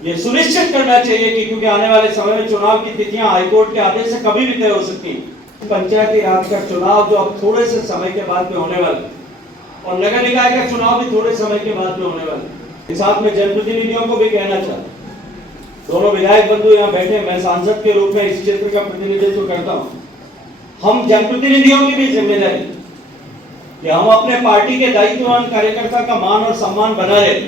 ये सुनिश्चित करना चाहिए कि क्योंकि आने वाले समय में चुनाव की तिथियां हाईकोर्ट के आदेश से कभी भी तय हो सकती हैं। पंचायती राज का चुनाव जो अब थोड़े से समय के बाद में होने वाला और नगर निकाय का चुनाव भी थोड़े समय के बाद में होने वाला। इस साथ में जनप्रतिनिधियों को भी कहना चाहता हूं, दोनों विधायक बंधु यहाँ बैठे, मैं सांसद के रूप में इस क्षेत्र का प्रतिनिधित्व करता हूं। हम जनप्रतिनिधियों की भी जिम्मेदारी कि हम अपने पार्टी के दायित्ववान कार्यकर्ता का मान और सम्मान बना रहे।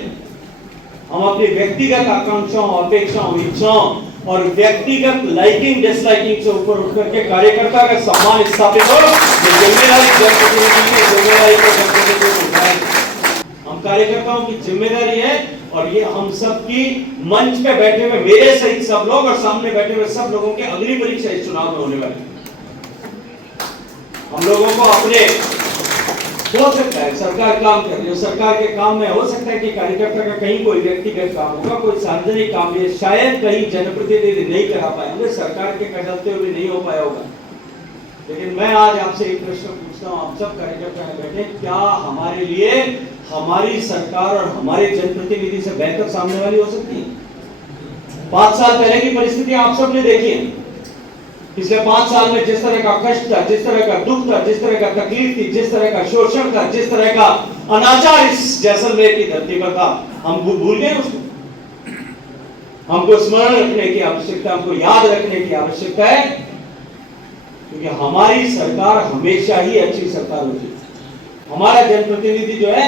हम अपनी व्यक्तिगत आकांक्षाओं, अपेक्षाओं, इच्छाओं और व्यक्तिगत लाइकिंग डिसलाइकिंग से ऊपर उठ करके कार्यकर्ता का सम्मान स्थापित हो, ये जिम्मेदारी जनप्रतिनिधि की जिम्मेदारी को जनप्रतिनिधि को उठाएं। हम कार्यकर्ताओं की जिम्मेदारी है और ये हम सब की मंच पे बैठे हुए मेरे सहित सब लोग और सामने बैठे हुए सब लोगों की अगली परीक्षा इस चुनाव में होने वाली है। हम लोगों को अपने हो सकता है सरकार काम कर रही है, सरकार के काम में हो सकता है कि कार्यकर्ता का कहीं कोई व्यक्तिगत काम होगा, कोई सार्वजनिक काम है, शायद कहीं जनप्रतिनिधि नहीं करा पाए होंगे, सरकार के चलते हुए नहीं हो पाया होगा। लेकिन मैं आज आपसे एक प्रश्न पूछता हूं, आप सब कार्यकर्ता में बैठे, क्या हमारे लिए हमारी सरकार और हमारे जनप्रतिनिधि से बेहतर सामने वाली हो सकती है? 5 साल पहले की परिस्थिति आप सबने देखी है। पिछले 5 साल में जिस तरह का कष्ट था, जिस तरह का दुख था, जिस तरह का तकलीफ थी, जिस तरह का शोषण था, जिस तरह का अनाचार इस जैसलमेर की धरती पर था, हम भूल गए उसको। हमको स्मरण रखने की आवश्यकता, हमको याद रखने की आवश्यकता है, क्योंकि हमारी सरकार हमेशा ही अच्छी सरकार होती है। हमारा जनप्रतिनिधि जो है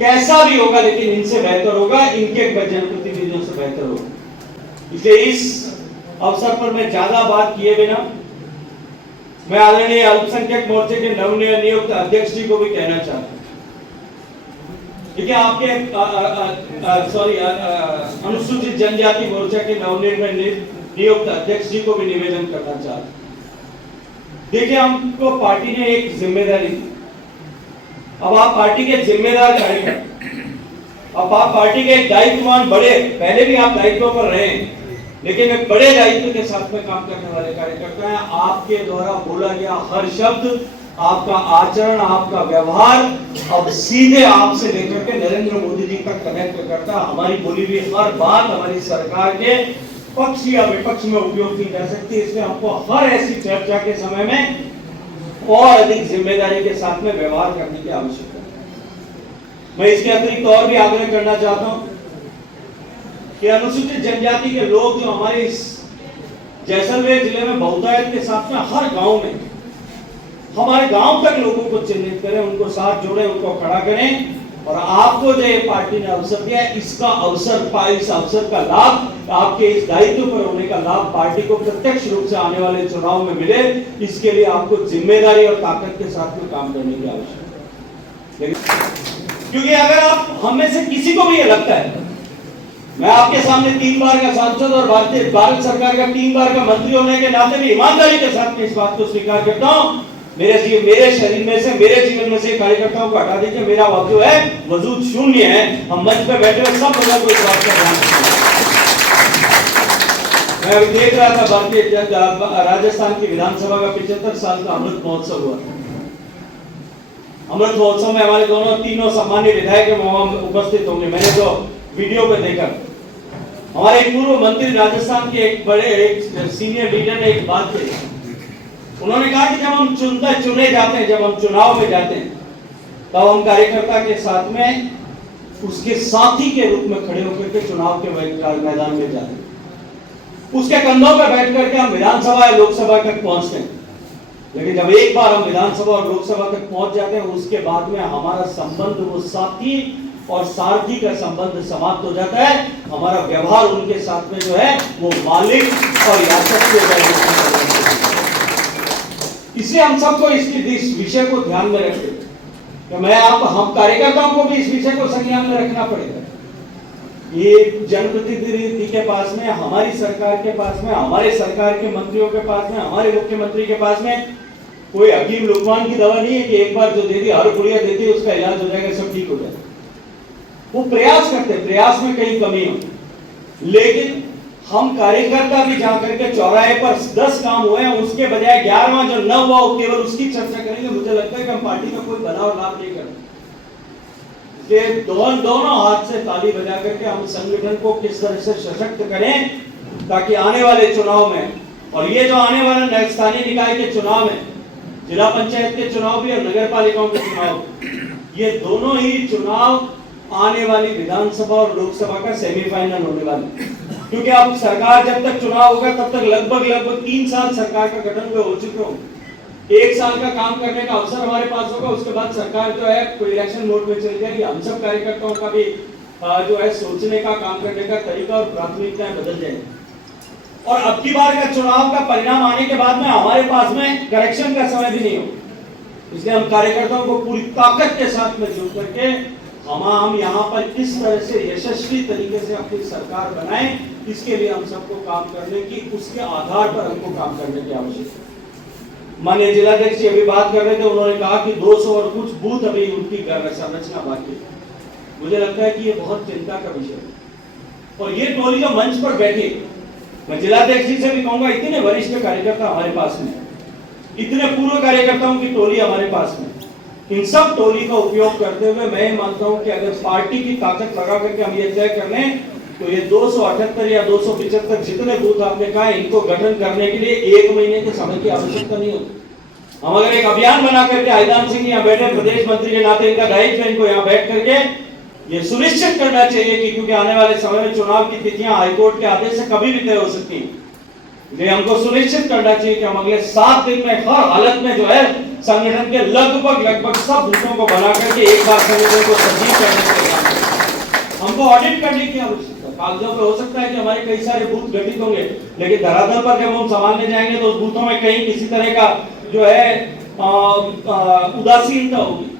कैसा भी होगा, लेकिन इनसे बेहतर होगा, इनके जनप्रतिनिधियों से बेहतर होगा। इसलिए इस अवसर पर मैं ज्यादा बात किए बिना मैं आदरणीय अल्पसंख्यक मोर्चे के नवनियुक्त अध्यक्ष जी को भी कहना चाहता हूं। देखिए, आपके अनुसूचित जनजाति मोर्चा के नवनियुक्त अध्यक्ष जी को भी निवेदन करना चाहता हूं। देखिए, हमको पार्टी ने एक जिम्मेदारी दी। अब आप पार्टी के जिम्मेदार कार्यकर्ता, अब आप पार्टी के एक दायित्ववान, बड़े पहले भी आप दायित्वों पर रहे, लेकिन एक बड़े दायित्व के साथ में काम करने वाले कार्यकर्ता हैं। आपके द्वारा बोला गया हर शब्द, आपका आचरण, आपका व्यवहार अब सीधे आपसे लेकर के नरेंद्र मोदी जी तक कनेक्ट करता है। हमारी बोली हुई हर बात हमारी सरकार के पक्ष या विपक्ष में उपयोग की जा सकती है। इसलिए हमको हर ऐसी चर्चा के समय में और अधिक जिम्मेदारी के साथ में व्यवहार करने की आवश्यकता है। मैं इसके अतिरिक्त और भी आग्रह करना चाहता हूं कि अनुसूचित जनजाति के लोग जो हमारे इस जैसलमेर जिले में बहुतायत के साथ में हर गांव में, हमारे गांव तक लोगों को चिन्हित करें, उनको साथ जोड़ें, उनको खड़ा करें। और आपको जो ये पार्टी ने अवसर दिया है, इसका अवसर पाए, इस अवसर का लाभ, आपके इस दायित्व पर होने का लाभ पार्टी को प्रत्यक्ष रूप से आने वाले चुनाव में मिले, इसके लिए आपको जिम्मेदारी और ताकत के साथ में काम करने की आवश्यकता है। क्योंकि अगर आप हम में से किसी को भी ये लगता है, मैं आपके सामने 3 बार का सांसद और भारत सरकार का 3 बार का मंत्री होने के नाते भी ईमानदारी के साथ में इस बात को स्वीकार करता हूं, मेरे शरीर में से, मेरे जीवन में से कार्यकर्ताओं को हटा दीजिए, मेरा जो है वजूद शून्य है। हम मंच पे बैठे हुए सब लोगों को इस बात का ध्यान रखना। मैं अभी देख रहा था भारतीय राजस्थान की विधानसभा का 75 साल का अमृत महोत्सव हुआ। अमृत महोत्सव में हमारे तीनों सम्मानित विधायक उपस्थित होंगे। मैंने तो वीडियो पे देखा, हमारे पूर्व मंत्री राजस्थान के एक सीनियर लीडर ने एक बात कही। उन्होंने कहा कि जब हम चुने जाते हैं, जब हम चुनाव में जाते हैं, तब हम कार्यकर्ता के साथ में उसके साथी के रूप में खड़े होकर के चुनाव के मैदान में जाते हैं। उसके कंधों पर बैठ करके हम विधानसभा या लोकसभा तक पहुंचते हैं। लेकिन जब एक बार हम विधानसभा और लोकसभा तक पहुंच जाते हैं, उसके बाद में हमारा संबंध वो साथी और सारथी का संबंध समाप्त हो जाता है। हमारा व्यवहार उनके साथ में जो है वो मालिक और याचक हो जाएगा। इसलिए हम सबको इस विषय को ध्यान में रखते हैं। हम कार्यकर्ताओं को भी इस विषय को संज्ञान में रखना पड़ेगा। ये जनप्रतिनिधि के पास में, हमारी सरकार के पास में, हमारे सरकार के मंत्रियों के पास में, हमारे मुख्यमंत्री के पास में कोई हकीम लुकमान की दवा नहीं है कि एक बार जो दे दी, हर गुड़िया देती है उसका इलाज हो जाएगा, सब ठीक हो जाएगा। वो प्रयास करते, प्रयास में कहीं कमी हो, लेकिन हम कार्यकर्ता भी जाकर के चौराहे पर 10 काम हुए हैं, उसके बजाय 11वां जो न हुआ केवल उसकी चर्चा करेंगे। मुझे लगता है कि हम पार्टी का कोई भला और लाभ नहीं करते। कि दोनों हाथ से ताली बजा करके हम संगठन को किस तरह से सशक्त करें ताकि आने वाले चुनाव में, और ये जो आने वाले स्थानीय निकाय के चुनाव है, जिला पंचायत के चुनाव भी और नगर पालिकाओं के चुनाव, ये दोनों ही चुनाव आने वाली विधानसभा और लोकसभा का सेमीफाइनल होने वाले, क्योंकि अब सरकार जब तक चुनाव होगा तब तक लगभग 3 साल सरकार का गठन हुए हो चुके होंगे। 1 साल का काम करने का अवसर हमारे पास होगा, उसके बाद सरकार जो है कोई इलेक्शन मोड में चली जाएगी। हम सब कार्यकर्ताओं का भी जो है सोचने का, काम करने का तरीका और प्राथमिकताएं बदल जाएंगी। और अब की बार का चुनाव का परिणाम आने के बाद में हमारे पास में करेक्शन का समय भी नहीं होगा, इसलिए हम कार्यकर्ताओं को पूरी ताकत के साथ में जुड़ करके हम यहाँ पर किस तरह से यशस्वी तरीके से अपनी सरकार बनाएं, इसके लिए हम सबको काम करने की, उसके आधार पर हमको काम करने की आवश्यकता है। माननीय जिलाध्यक्ष जी अभी बात कर रहे थे, उन्होंने कहा कि 200 और कुछ बूथ अभी उनकी संरचना बाकी है। मुझे लगता है कि ये बहुत चिंता का विषय है। और ये टोली जो मंच पर बैठी, मैं जिलाध्यक्ष जी से भी कहूंगा, इतने वरिष्ठ कार्यकर्ता हमारे पास में, इतने पूर्व कार्यकर्ताओं की टोली हमारे पास में, इन सब टोली का उपयोग करते हुए मैं मानता हूं कि अगर पार्टी की ताकत लगा करके हम ये तय कर लें तो ये 278 या 275 जितने बूथ आपने कहा, इनको गठन करने के लिए 1 महीने के समय की आवश्यकता नहीं होती। हम अगर एक अभियान बना करके, आइदान सिंह यहाँ बैठे प्रदेश मंत्री के नाते, इनका दायित्व है इनको यहाँ बैठ करके ये सुनिश्चित करना चाहिए कि क्योंकि आने वाले समय में चुनाव की तिथियां हाईकोर्ट के आदेश से कभी भी तय हो सकती है, इसलिए हमको सुनिश्चित करना चाहिए कि हम अगले 7 दिन में हर हालत में जो है संगठन के लगभग सब बूथों को बना करके एक बार संगठन को सजीव करने के लिए हमको ऑडिट करने की आवश्यकता। कागजों पे हो सकता है कि हमारे कई सारे बूथ गठित होंगे, लेकिन धरातल पर जब हम संभालने जाएंगे तो उस बूथों में कहीं किसी तरह का जो है उदासीनता होगी।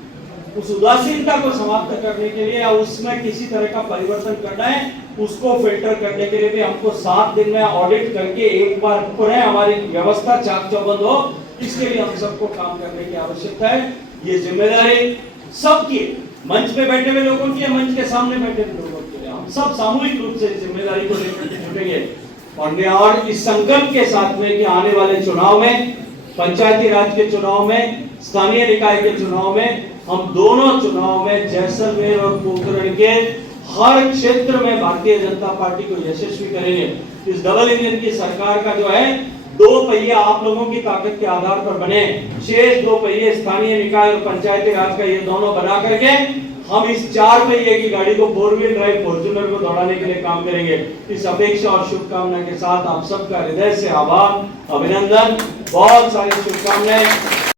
उस उदासीनता को समाप्त करने के लिए या उसमें किसी तरह का परिवर्तन करना है, उसको फिल्टर करने के लिए भी हमको 7 दिन में ऑडिट करके एक बार पुनः हमारी व्यवस्था चाक चौबंद हो, इसके लिए हम सबको काम करने की आवश्यकता है। ये जिम्मेदारी सबकी, मंच पे बैठे हुए लोगों की, मंच के सामने बैठे हुए लोगों की, हम सब सामूहिक रूप से जिम्मेदारी को लेकर जुटेंगे और इस संकल्प के साथ में कि आने वाले चुनाव में, पंचायती राज के चुनाव में, स्थानीय निकाय के चुनाव में, हम दोनों चुनाव में जैसलमेर और पोखरण के हर क्षेत्र में भारतीय जनता पार्टी को यशस्वी करेंगे। इस डबल इंजन की सरकार का जो है 2 पहिए आप लोगों की ताकत के आधार पर बने, शेष 2 पहिए स्थानीय निकाय और पंचायती राज का, ये दोनों बना करके हम इस 4 पहिए की गाड़ी को 4 व्हील ड्राइव फॉर्च्यूनर को दौड़ाने के लिए काम करेंगे। इस अपेक्षा और शुभकामना के साथ आप सबका हृदय से आभार, अभिनंदन, बहुत सारी शुभकामनाएं।